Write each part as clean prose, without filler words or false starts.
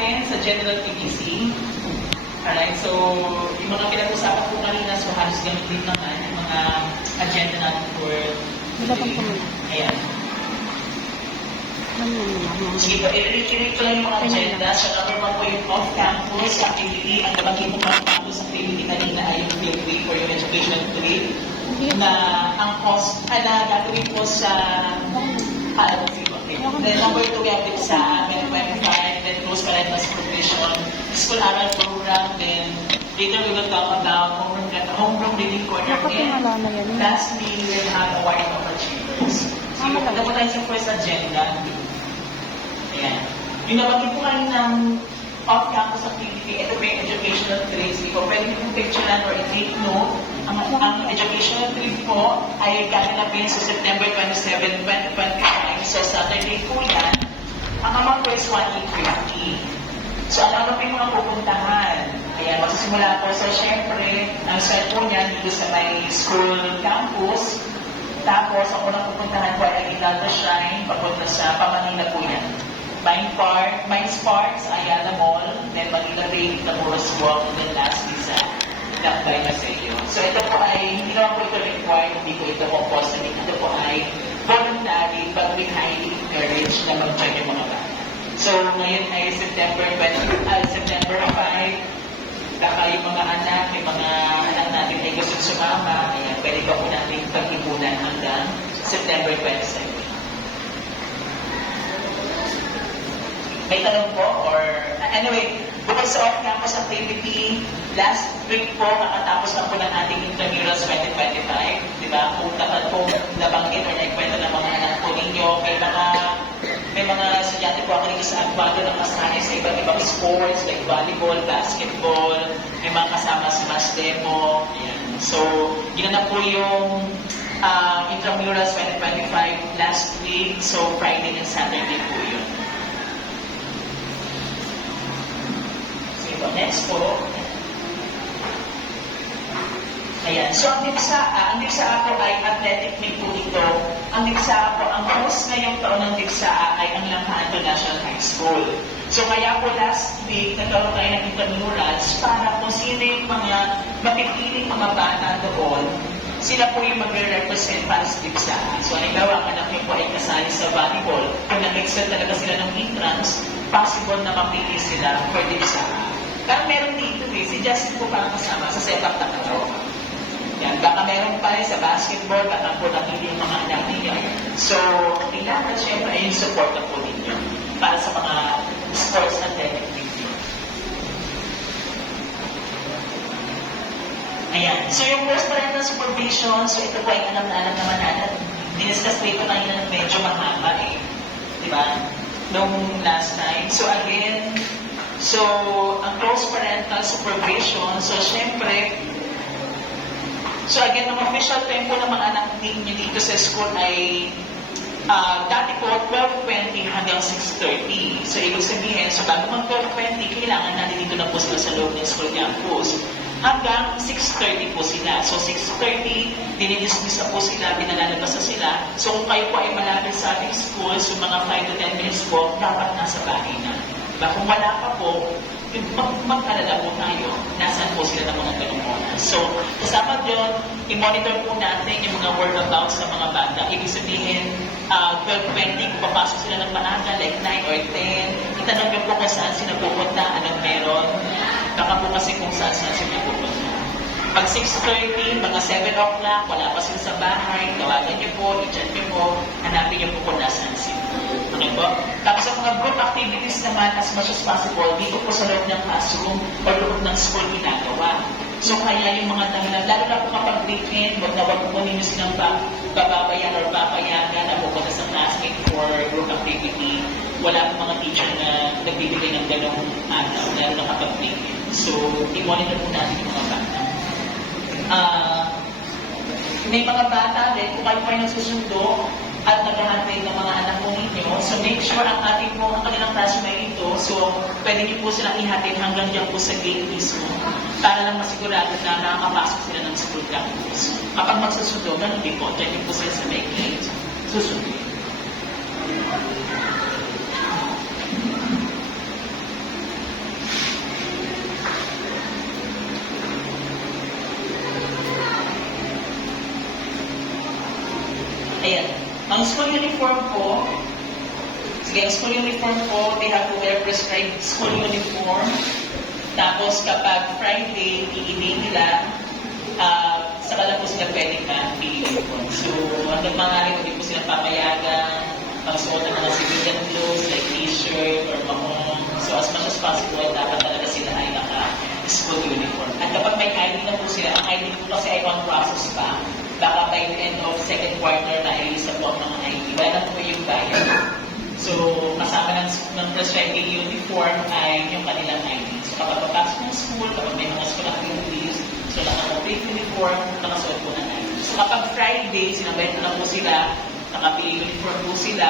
natin sa General PBC. Alright, so yung mga pinag-usapan ko kanina, so halos ganun din naman yung mga agenda natin for today. Ayan. Sige po, i-reiterate ko lang yung mga agenda. So number 1 po yung off-campus activity. Ang nabanggit po off-campus activity kanina ay yung field trip or yung educational trip na ang cost na gagawin po sa then number 2, we have sa MED 25, then close parental supervision, school aral program, then later we will talk about homeroom reading corner. And lastly, we will have awarding of achievers. So, ito po tayo sa first agenda. Ayan. Yung nabanggit po kayo ng off-campus activity, ito po yung educational trips. Ikaw pwede kong picturean or i-take note. Ang educational trip po ay gaganapin sa September 27, 2025. So, Saturday po yan. Ang amount po is 1,850. So, ano po yung mga pupuntahan? Ayan, magsisimula po. So, syempre, ang start po niyan dito sa may school campus. Tapos, ang unang pupuntahan po ay Aguinaldo Shrine, papunta sa Pamanila po yan. Mines Park sa Ayala Mall, then Manila Bay, Tamuras Walk, and then lastly sa Lakbay Maseo. So ito po ay, hindi naman po ito required, hindi po ito compulsory. Ito po ay voluntary, but we highly encourage na mag-join yung mga bata. So ngayon ay September 5, baka yung mga anak, yung mga anak natin ay gusto sumama, ayan, pwede pa po natin pag-ipunan hanggang September 27. May tanong po or anyway, bukod sa off-campus activity, last week po, nakatapos na po ng ating Intramurals 2025. Di ba? Kung dapat po nabanggit o naikwento ng mga anak po ninyo, may mga estudyante po ako dito sa Agwado na kasali sa iba't ibang sports like volleyball, basketball, may mga kasama sa mass demo. Ayan. So, ginanap po yung Intramurals 2025 last week. So, Friday and Saturday po yun. Next po. Ayan. So, ang DIPSA po ay athletic meet po ito. Ang DIPSA po, ang host ngayong taon ng DIPSA ay ang Langka International High School. So, kaya po last week, nagkaroon tayo ng intramurals para kung sino yung mga mapipiling mga bata doon, sila po yung magre-represent para sa DIPSA. So, halimbawa, ang anak niyo po ay kasali sa volleyball. Kung nag-excel talaga sila ng entrance, possible na mapili sila for DIPSA. Pero meron dito si Justin po parang kasama sa setup na katrawa. Yan, baka meron pa rin sa basketball, baka po napili yung mga anak ninyo. So, kailangan syempre ay yung support na po ninyo para sa mga sports athletic ninyo. Ayan. So, yung first parental supervision, so ito po ay alam naman natin. Diniscuss ko ito kanina ng medyo mahaba eh. Diba? Nung last time. So, again, ang close parental supervision, so syempre, again, ang official tempo ng mga anak ninyo dito sa school ay dati po 12:20 hanggang 6:30. So ibig sabihin, so bago mag 12:20, kailangan natin dito na po sila sa loob ng school campus. Hanggang 6:30 po sila. So 6:30, dinidismiss na po sila, binalalabas na sila. So kung kayo po ay malapit sa ating school, so mga 5 to 10 minutes po, dapat nasa bahay na. Kung wala pa po, mag-alala po tayo, nasaan po sila ng mga ganong oras. So, kasama yun, i-monitor po natin yung mga workabouts sa mga bata. Ibig sabihin, 12:20, kung papasok sila ng maaga, like 9 or 10, itanong nyo po kung saan sila pupunta, anong meron. Baka po kasi kung saan sila pupunta. Pag 6:30, mga 7 o'clock, wala pa sila sa bahay, tawagan nyo po, i-chat nyo po, hanapin nyo po kung nasaan sila. Okay po? Tapos sa mga group activities naman, as much as possible, dito po sa loob ng classroom o loob ng school ginagawa. So kaya yung mga dahilan, lalo na po kapag weekend, wag po ninyo silang bababayan or papayagan na pupunta sa classmate for group activity. Wala po mga teacher na nagbibigay ng ganong araw, lalo na kapag weekend. So, i-monitor po natin yung mga bata. May mga bata din, kung kayo po ay nagsusundo at naghahandle ng mga anak po ninyo, so make sure ang kanilang classroom ay ito, so pwede niyo po silang ihatid hanggang dyan po sa gate mismo para lang masigurado na nakakapasok sila ng school campus. Kapag magsusundo, ganun din po, dyan din po sila sa may gate, susundo. Ang school uniform po, sige, ang school uniform po, they have to wear prescribed school uniform. Tapos kapag Friday, i-day nila, saka lang po sila pwede mag-uniform. So, hanggang mga hindi po sila papayagan, pagsuot ng mga civilian clothes like t-shirt or mahong. So, as much as possible, dapat talaga sila ay naka-school uniform. At kapag may ID na po sila, ang ID po kasi ay on process pa. Baka by the end of second quarter na i-release po ang mga ID. Wala na po yung bayad. So, kasama ng prescribed uniform ay yung kanilang ID. So, kapag papasok ng school, kapag may mga school activities, so naka-complete uniform, nakasuot po ng ID. So, kapag Friday, sinabay na lang po sila, nakapili uniform po sila,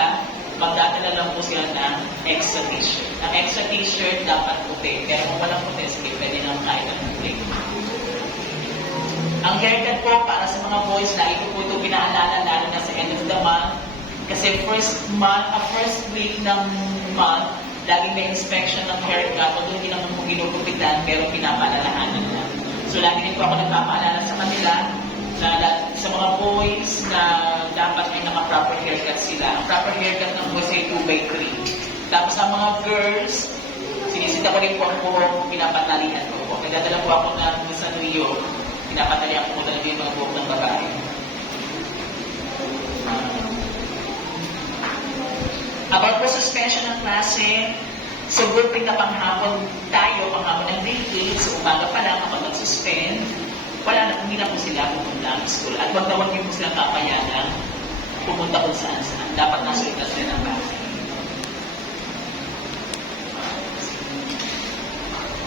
magdadala lang po sila ng extra t-shirt. Ang extra t-shirt dapat puti, pero kung walang puti, sige, pwede nang kahit ang puti. Ang haircut po para sa mga boys, lagi ko po ito pinaalala lalo na sa end of the month. Kasi first week ng month, laging may inspection ng haircut. Although hindi naman po ginugupitan, pero pinapaalalahanan na. So lagi din po ako nagpapaalala sa kanila na sa mga boys na dapat may naka-proper haircut sila. Ang proper haircut ng boys ay 2x3. Tapos ang mga girls, sinisita ko rin po ang buhok, pinapatalian ko po. Nagdadala po ako na sa New York, pinapatalian ko talaga yung mga buhok ng babae. About po suspension ng klase, so grouping na panghapon tayo, panghapon ng grade 8, so umaga pa lang kapag mag-suspend, wala na, hindi na po sila pumunta ang school. At wag na wag niyo po silang kapayagan pumunta kung saan-saan. Dapat nasa itas rin ang bahay.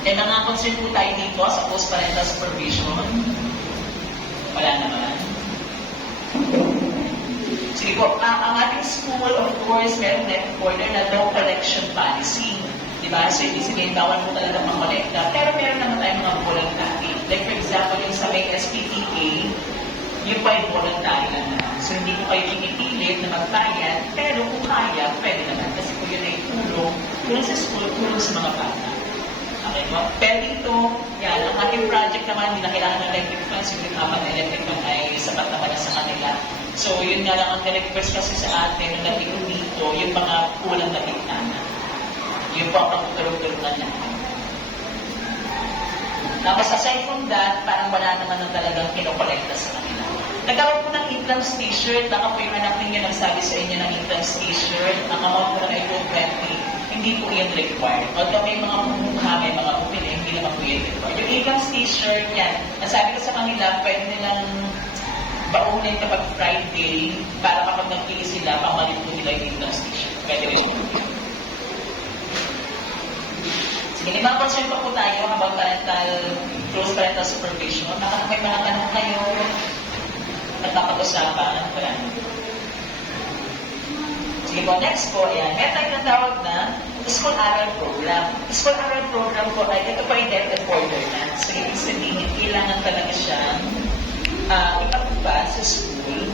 E mga concern po tayo dito sa post-parental supervision. Wala naman. Sige po, ang ating school, of course, meron net order na no collection policy. Diba? So, ibig sabihin, bawal mo talaga mag-collecta. Pero meron naman tayong mga voluntary. Like, for example, yung sa may SPTA, yung pa yung voluntary naman. So, hindi ko kayo pinipilit na magbayad, pero kung kaya, pwede naman. Kasi kung yun ay tulong sa school, tulong sa mga bata. Okay po? Pero dito, yan, ang ating project naman, hindi na kailangan ng electric fans, yung apat na electric fan ay sapat naman na sa kanila. So, yun nga lang ang request kasi sa atin, nung nandito dito, yung mga kulang na bintana. Yun po ang pagtutulog-tulog na niya. Tapos aside from that, parang wala naman ng talagang kinokolekta sa kanila. Nagkaroon po ng Intrams t-shirt, baka po yung anak ninyo nagsabi sa inyo ng Intrams t-shirt, ang amount po na ay 220, hindi po yan required. Although may mga mumukha, may mga pumili, hindi naman po yan required. Yung Intrams t-shirt, yan, nasabi ko sa kanila, pwede nilang baunin kapag Friday, para kapag nagpili sila, pamalit po nila yung Intrams t-shirt. Pwede rin po. Sige, mga concern pa po tayo about close parental supervision. May mga tanong kayo nagpapag-usapan. Sige po, next po, ayan. May tayo na tawag na school aral program. School aral program po ay ito po ay DepEd order na. So, ibig sabihin, kailangan talaga siyang ipagpa sa school.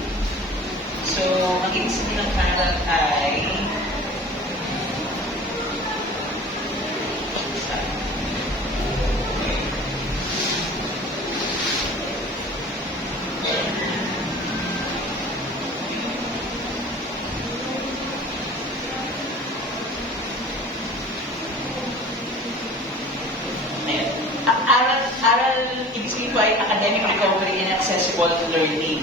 So, ang ibig sabihin ng aral ay ibig sabihin po ay academic recovery and accessible learning.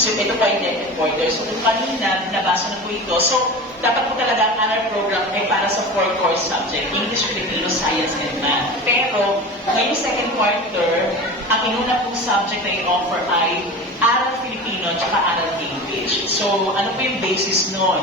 So, ito po ay DepEd order. So, kung kanina, nabasa na po ito. So, dapat po talaga ang aral program ay para sa 4 core subject, English, Filipino, Science, and Math. Pero, ngayong second quarter, ang inuna pong subject na i-offer ay aral Filipino at aral English. So, ano po yung basis nun?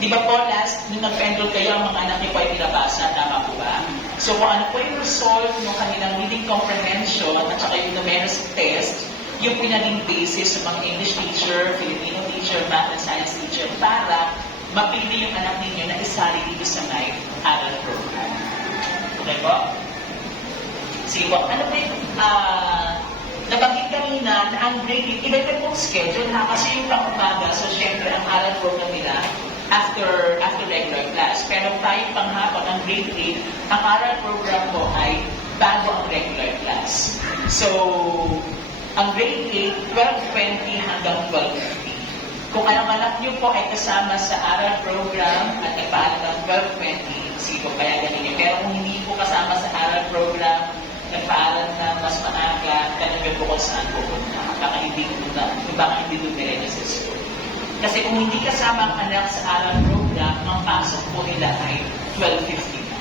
Di ba po, last, nung nag-enroll kayo, ang mga anak niyo po ay pinabasa, tama po ba? So, kung ano po yung result ng kanilang reading comprehension at saka yung numeracy test, yung pinaging basis sa mga English teacher, Filipino teacher, Math and Science teacher para mapili yung anak ninyo na isali dito sa may aral program. Okay po? Sige po, ano po yung nabanggit kanina na ang grade, iba-iba pong schedule ha, kasi yung pang-umaga, so syempre ang aral program nila after regular class. Pero tayo panghapon, ang grade 8, ang aral program po ay bago ang regular class. So, ang grade 8, 12:20 hanggang 12:50. Kung ang anak niyo po ay kasama sa aral program at nagpaalam ng 12:20, sige po, payagan ninyo. Pero kung hindi po kasama sa aral program, nagpaalam na mas maaga, tanongin po kung saan pupunta. Baka hindi dumiretso sa school. Kasi kung hindi kasama ang anak sa aral program, ang pasok po nila ay 12:50 na.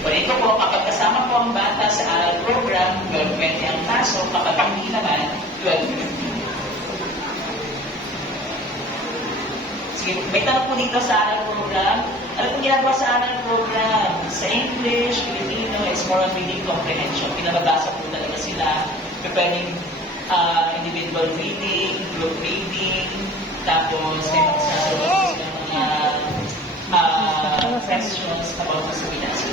Pero ito po, kapag kasama po ang bata sa aral program, 12:20 ang pasok, kapag hindi naman, 12:50. Sige, may tanong po dito sa aral program. Ano po ginagawa sa aral program? Sa English, Filipino, is more on reading comprehension. Pinababasa po talaga sila. Preparing individual reading, group reading, tapos may magsasagot po sila ng mga questions about sa binasa.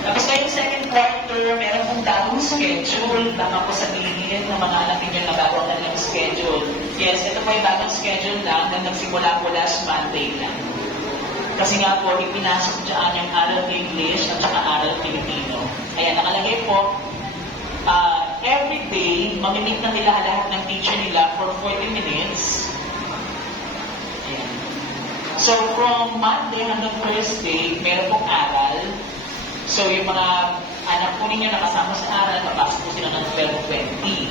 Tapos ngayong second quarter, meron pong bagong schedule. Baka po sabihin ng mga anak ninyo na bago ang kanilang schedule. Yes, ito po yung bagong schedule lang na nagsimula po last Monday lang. Kasi nga po, ipinasok dyan yung aral English at saka aral Filipino. Ayan, nakalagay po, every day, mamimit na nila lahat ng teacher nila for 40 minutes. Ayan. So, from Monday hanggang Thursday, meron pong aral. So, yung mga anak po ninyo nakasama sa aral, papasok po sila ng 12:20.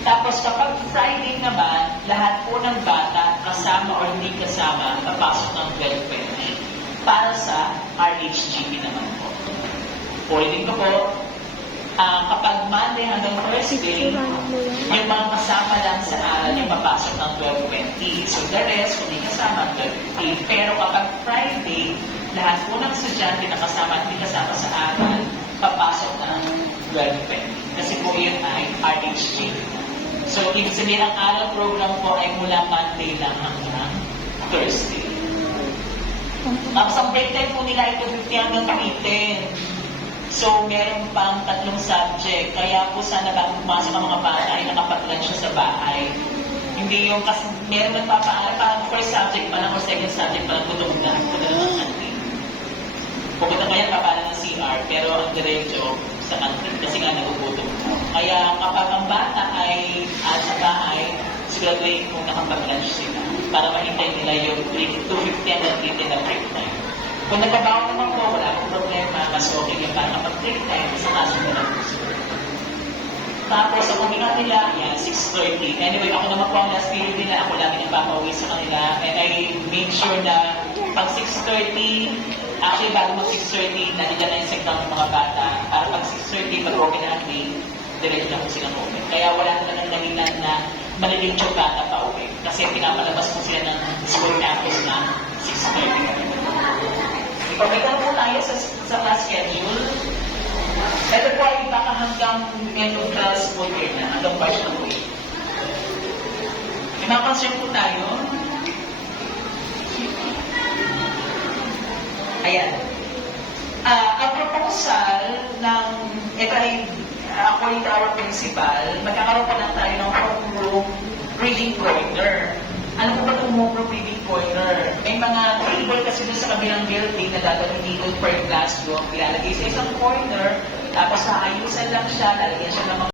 Tapos, kapag Friday naman, lahat po ng bata, kasama or hindi kasama, papasok ng 12:20. Para sa RHGP naman po. Ulitin ko po, kapag Monday hanggang Thursday, yung mga kasama lang sa aral, yung papasok ng 12:20. So, the rest, kung hindi kasama, 12:15. Pero kapag Friday, lahat po ng estudyante na kasama at hindi kasama sa aral, papasok ng 12:20. Kasi po yun ay RHG. So, ibig sabihin ang aral program po ay mula Monday lang hanggang Thursday. Tapos ang break time po nila ay 2:50 hanggang 3:10. So, meron pang 3 subject. Kaya po sana bago pumasok ang mga bata ay nakapag-lunch siya sa bahay. Hindi yung, kasi meron nagpapaaral, parang first subject pa lang o second subject pa lang tutulog na. Punta ng canteen. Pupunta kaya papaaral ng CR, pero ang diretso sa canteen kasi nga nagugutom po. Kaya kapag ang bata ay sa bahay, siguraduhin kung nakapag-lunch sila para mahintay nila yung 2:50 hanggang 3:10 na break time. Kung nagkabaon naman po, wala akong problema, mas okay yung para kapag break time, sa kaso mo lang po. Tapos, ang huminga nila, yan, 6:30. Anyway, ako naman po ang last period nila, ako lagi nagpapauwi sa kanila. And I made sure na pag 6:30, actually bago mag 6:30, nandiyan na yung sector ng mga bata. Para pag 6:30, pag okay na ang day, diretso na po silang uwi. Kaya wala na ng dahilan na malilit yung bata pa uwi. Kasi pinapalabas po sila ng school campus na 6:30. Ipagkita po tayo sa class schedule. Ito po ay baka hanggang end of class school year na, hanggang March na po yun. May mga concern po tayo. Ayan. Ang proposal ng, ito ay according to our principal, magkakaroon po lang tayo ng homeroom reading corner. Ano po ba itong homeroom reading corner? May mga table kasi doon sa kabilang building na dadalhin dito per classroom. Ilalagay sa isang corner, tapos haayusan lang siya, lalagyan siya ng mga